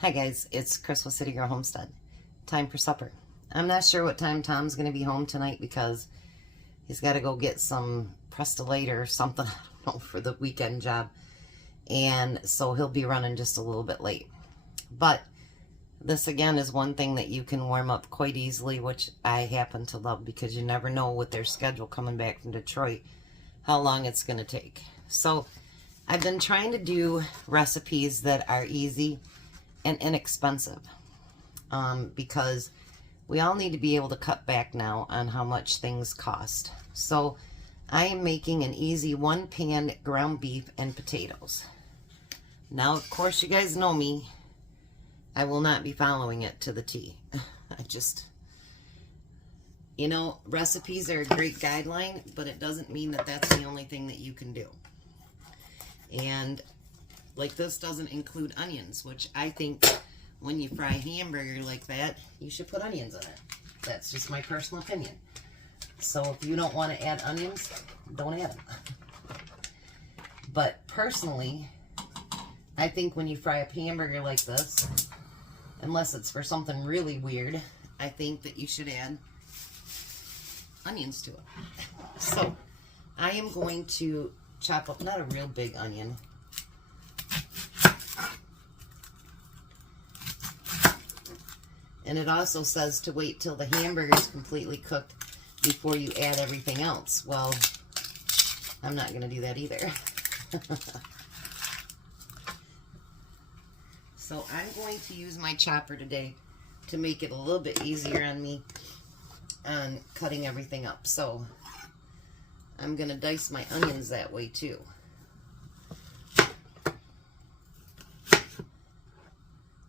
Hi guys, it's Chris with City Girl Homestead. Time for supper. I'm not sure what time Tom's going to be home tonight because he's got to go get some Prestolate or something, I don't know, for the weekend job. And so he'll be running just a little bit late. But this again is one thing that you can warm up quite easily, which I happen to love because you never know with their schedule coming back from Detroit how long it's going to take. So I've been trying to do recipes that are easy and inexpensive because we all need to be able to cut back now on how much things cost. So I am making an easy one-pan ground beef and potatoes. Now, of course, you guys know me. I will not be following it to the T. I just, you know, recipes are a great guideline, but it doesn't mean that that's the only thing that you can do. And like this doesn't include onions, which I think when you fry a hamburger like that, you should put onions in it. That's just my personal opinion. So if you don't want to add onions, don't add them. But personally, I think when you fry a hamburger like this, unless it's for something really weird, I think that you should add onions to it. So I am going to chop up, not a real big onion, and it also says to wait till the hamburger is completely cooked before you add everything else. Well, I'm not going to do that either. So I'm going to use my chopper today to make it a little bit easier on me on cutting everything up. So I'm going to dice my onions that way too.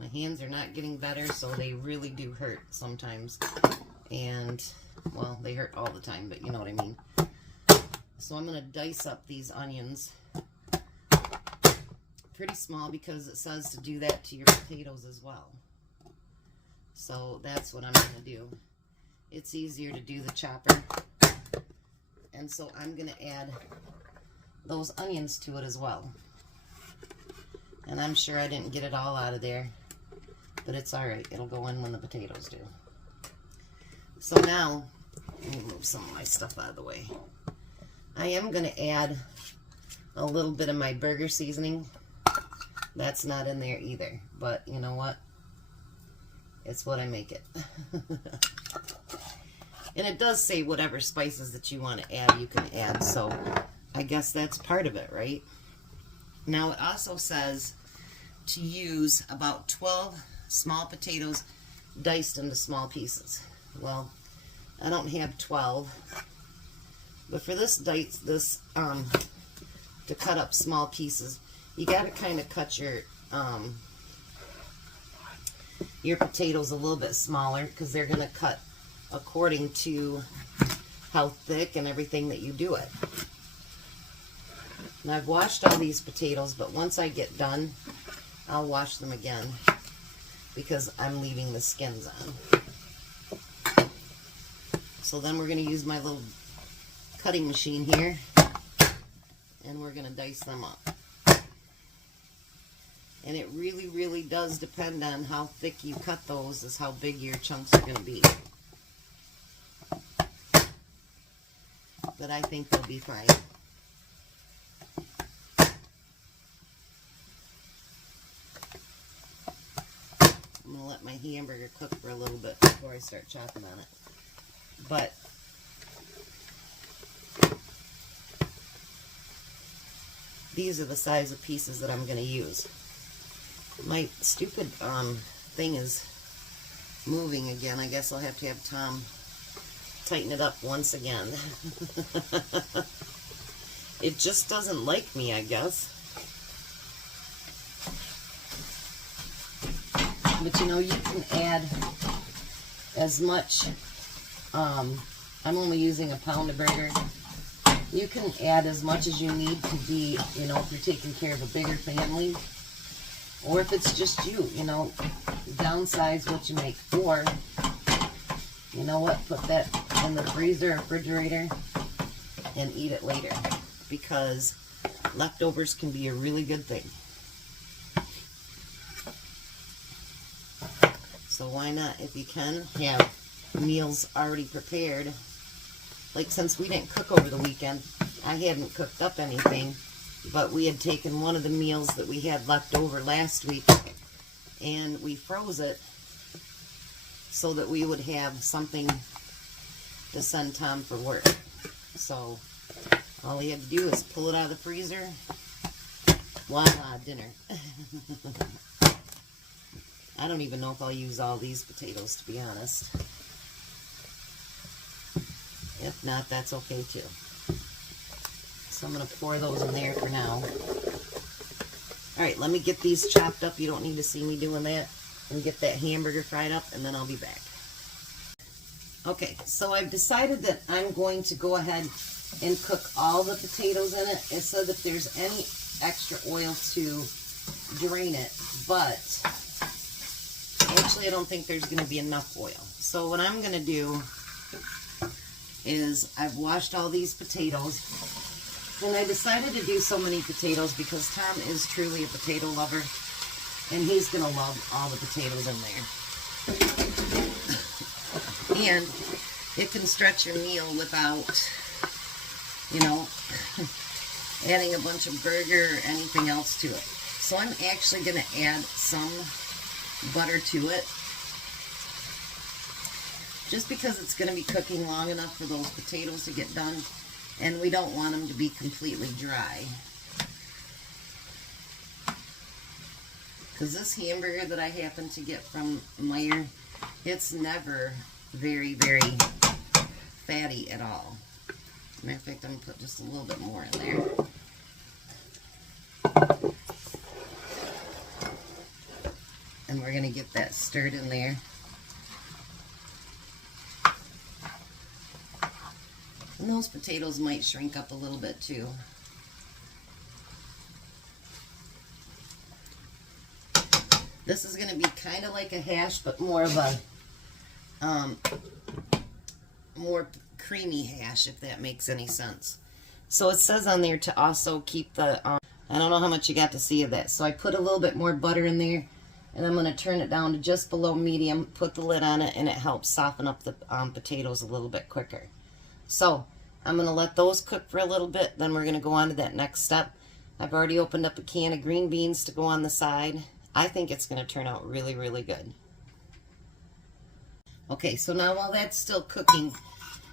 My hands are not getting better, so they really do hurt sometimes. And, well, they hurt all the time, but you know what I mean. So I'm going to dice up these onions pretty small because it says to do that to your potatoes as well. So that's what I'm going to do. It's easier to do the chopper. And so I'm going to add those onions to it as well. And I'm sure I didn't get it all out of there, but it's alright. It'll go in when the potatoes do. So now, let me move some of my stuff out of the way. I am going to add a little bit of my burger seasoning. That's not in there either, but you know what? It's what I make it. And it does say whatever spices that you want to add, you can add, so I guess that's part of it, right? Now it also says to use about 12 small potatoes diced into small pieces. Well, I don't have 12, but for this to cut up small pieces, you got to kind of cut your potatoes a little bit smaller because they're going to cut according to how thick and everything that you do it. And I've washed all these potatoes, but once I get done, I'll wash them again because I'm leaving the skins on. So then we're going to use my little cutting machine here, and we're going to dice them up. And it really, really does depend on how thick you cut those is how big your chunks are going to be. But I think they'll be fine. I'm going to let my hamburger cook for a little bit before I start chopping on it. But these are the size of pieces that I'm going to use. My stupid thing is moving again. I guess I'll have to have Tom tighten it up once again. It just doesn't like me, I guess. But you know, you can add as much, I'm only using a pound of burger. You can add as much as you need to be, you know, if you're taking care of a bigger family. Or if it's just you, you know, downsize what you make. Or, you know what, put that in the freezer or refrigerator and eat it later. Because leftovers can be a really good thing. So why not, if you can, have meals already prepared. Like, since we didn't cook over the weekend, I hadn't cooked up anything, but we had taken one of the meals that we had left over last week and we froze it so that we would have something to send Tom for work. So all he had to do is pull it out of the freezer. Voila, dinner. I don't even know if I'll use all these potatoes, to be honest. If not, that's okay too. So I'm going to pour those in there for now. Alright, let me get these chopped up. You don't need to see me doing that. And get that hamburger fried up, and then I'll be back. Okay, so I've decided that I'm going to go ahead and cook all the potatoes in it. It said if there's any extra oil to drain it, but actually I don't think there's going to be enough oil. So what I'm going to do is I've washed all these potatoes, and I decided to do so many potatoes because Tom is truly a potato lover, and he's going to love all the potatoes in there. And it can stretch your meal without, you know, adding a bunch of burger or anything else to it. So I'm actually going to add some butter to it, just because it's going to be cooking long enough for those potatoes to get done, and we don't want them to be completely dry. Because this hamburger that I happen to get from Meijer, it's never very, very fatty at all. Matter of fact, I'm going to put just a little bit more in there. And we're going to get that stirred in there. And those potatoes might shrink up a little bit too. This is going to be kind of like a hash, but more of a more creamy hash, if that makes any sense. So it says on there to also keep the, I don't know how much you got to see of that. So I put a little bit more butter in there, and I'm going to turn it down to just below medium, put the lid on it, and it helps soften up the potatoes a little bit quicker. So I'm going to let those cook for a little bit, then we're going to go on to that next step. I've already opened up a can of green beans to go on the side. I think it's going to turn out really, really good. Okay, so now while that's still cooking,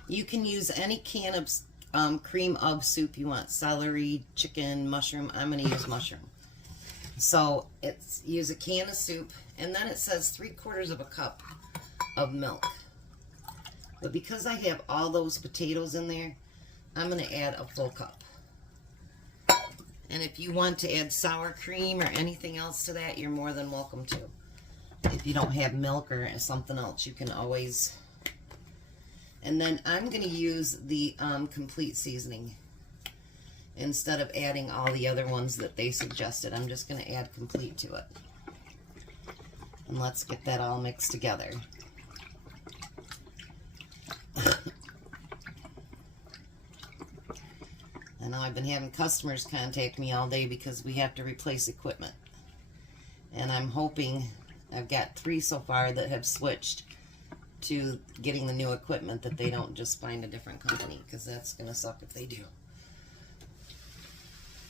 you can use any can of cream of soup you want. Celery, chicken, mushroom. I'm going to use mushroom. So use a can of soup, and then it says 3/4 of a cup of milk. But because I have all those potatoes in there, I'm going to add a full cup. And if you want to add sour cream or anything else to that, you're more than welcome to. If you don't have milk or something else, you can always. And then I'm going to use the complete seasoning. Instead of adding all the other ones that they suggested, I'm just going to add complete to it. And let's get that all mixed together. I know I've been having customers contact me all day because we have to replace equipment. And I'm hoping, I've got 3 so far that have switched to getting the new equipment, that they don't just find a different company, because that's going to suck if they do.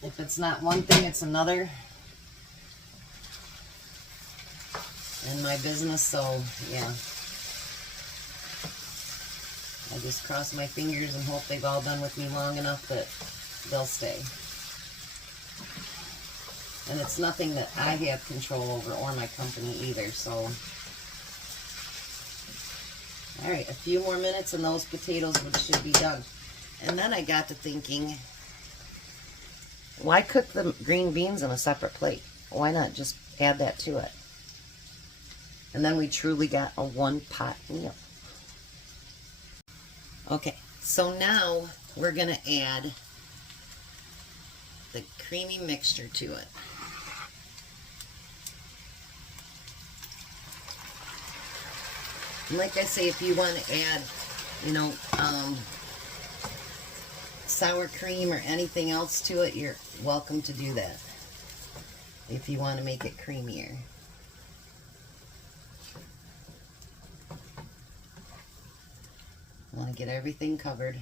If it's not one thing, it's another in my business, so yeah. I just cross my fingers and hope they've all been with me long enough that they'll stay. And it's nothing that I have control over, or my company either, so. Alright, a few more minutes and those potatoes should be done. And then I got to thinking, why cook the green beans on a separate plate? Why not just add that to it? And then we truly got a one-pot meal. Okay, so now we're going to add the creamy mixture to it. And like I say, if you want to add, you know, sour cream or anything else to it, you're welcome to do that if you want to make it creamier. get everything covered.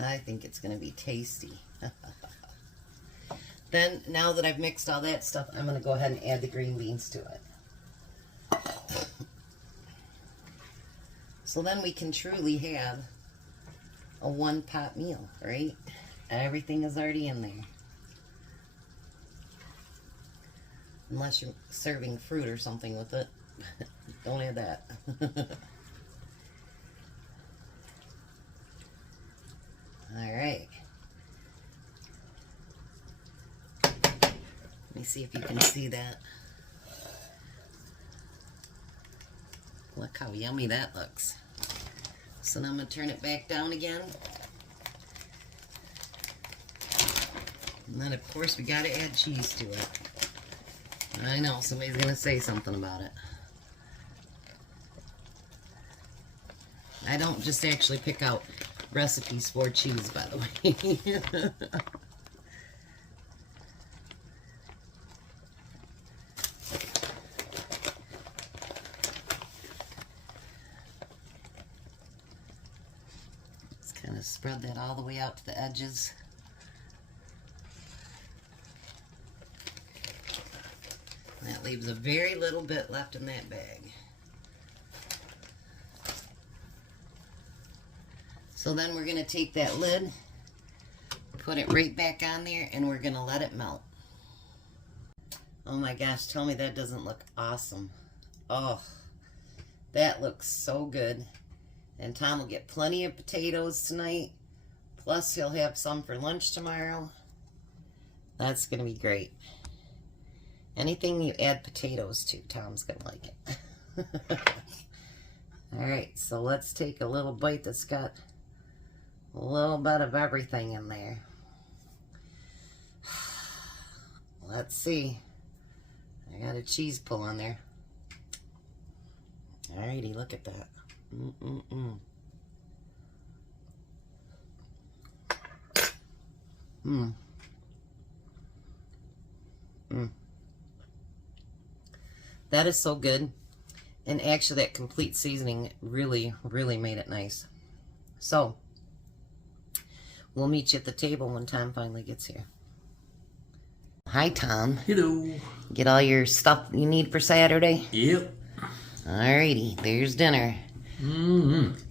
I think it's going to be tasty. Then, now that I've mixed all that stuff, I'm going to go ahead and add the green beans to it. So then we can truly have a one-pot meal, right? Everything is already in there. Unless you're serving fruit or something with it. Don't add that. Alright. Let me see if you can see that. Look how yummy that looks. So now I'm going to turn it back down again. And then, of course, we got to add cheese to it. I know, somebody's going to say something about it. I don't just actually pick out recipes for cheese, by the way. Let's kind of spread that all the way out to the edges. That leaves a very little bit left in that bag. So then we're going to take that lid, put it right back on there, and we're going to let it melt. Oh my gosh, tell me that doesn't look awesome. Oh, that looks so good. And Tom will get plenty of potatoes tonight. Plus he'll have some for lunch tomorrow. That's going to be great. Anything you add potatoes to, Tom's going to like it. Alright, so let's take a little bite that's got a little bit of everything in there. Let's see. I got a cheese pull on there. Alrighty, look at that. That is so good. And actually that complete seasoning really, really made it nice. So, we'll meet you at the table when Tom finally gets here. Hi, Tom. Hello. Get all your stuff you need for Saturday? Yep. Alrighty, there's dinner.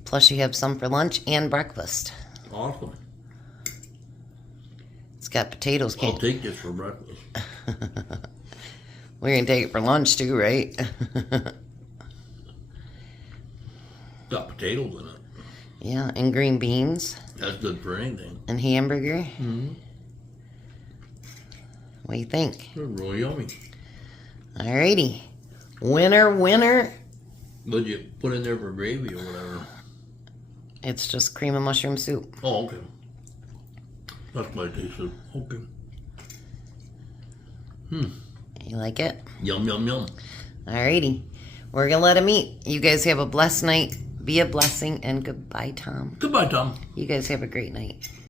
Plus you have some for lunch and breakfast. Awesome. It's got potatoes. I'll take this for breakfast. We're going to take it for lunch too, right? Got potatoes in it. Yeah, and green beans. That's good for anything. And hamburger. What do you think? They're really yummy. Alrighty. Winner, winner. What'd you put in there for gravy or whatever? It's just cream and mushroom soup. Oh, okay. That's my taste of. Okay. You like it? Yum, yum, yum. Alrighty. We're going to let him eat. You guys have a blessed night. Be a blessing, and goodbye, Tom. Goodbye, Tom. You guys have a great night.